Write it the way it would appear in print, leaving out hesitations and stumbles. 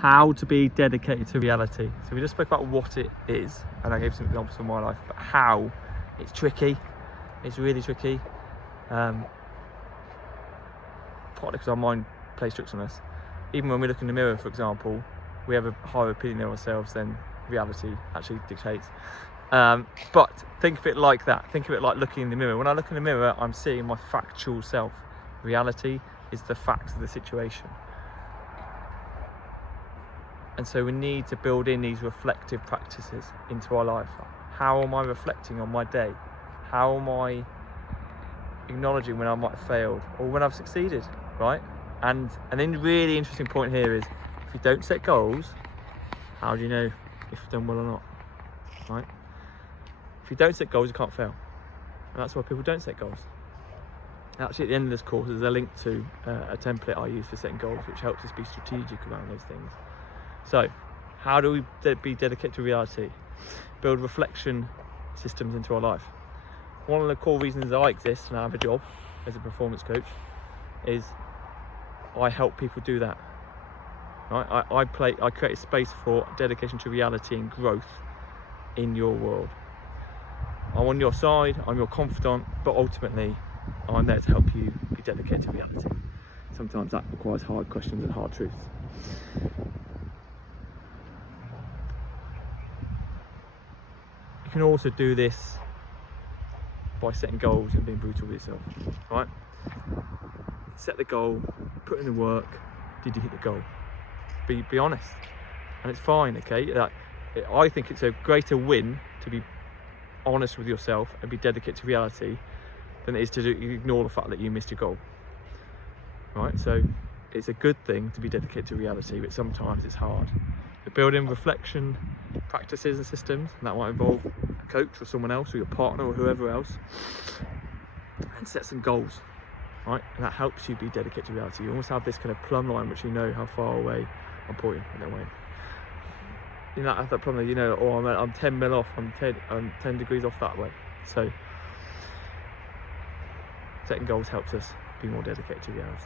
how to be dedicated to reality. So we just spoke about what it is, and I gave some examples from my life, but how it's tricky. It's really tricky. Partly because our mind plays tricks on us. Even when we look in the mirror, for example, we have a higher opinion of ourselves than reality actually dictates. But think of it like that. Think of it like looking in the mirror. When I look in the mirror, I'm seeing my factual self. Reality is the facts of the situation. And so we need to build in these reflective practices into our life. How am I reflecting on my day? How am I acknowledging when I might have failed or when I've succeeded, right? And then the really interesting point here is, if you don't set goals, how do you know if you've done well or not, right? If you don't set goals, you can't fail. And that's why people don't set goals. Actually, at the end of this course, there's a link to a template I use for setting goals, which helps us be strategic around those things. So, how do we be dedicated to reality? Build reflection systems into our life. One of the core reasons I exist and I have a job as a performance coach is I help people do that. Right? I create a space for dedication to reality and growth in your world. I'm on your side, I'm your confidant, but ultimately I'm there to help you be dedicated to reality. Sometimes that requires hard questions and hard truths. You can also do this by setting goals and being brutal with yourself, right? Set the goal, put in the work. Did you hit the goal? Be honest, and it's fine, okay? I think it's a greater win to be honest with yourself and be dedicated to reality than it is to ignore the fact that you missed your goal, right? So it's a good thing to be dedicated to reality, but sometimes it's hard. So building reflection practices and systems, and that might involve a coach or someone else or your partner or whoever else, and set some goals, right? And that helps you be dedicated to reality. You almost have this kind of plumb line which you know how far away I'm pointing in that way. You know, have that plumb line, you know, oh, I'm 10 mil off, I'm 10 degrees off that way. So setting goals helps us be more dedicated to reality.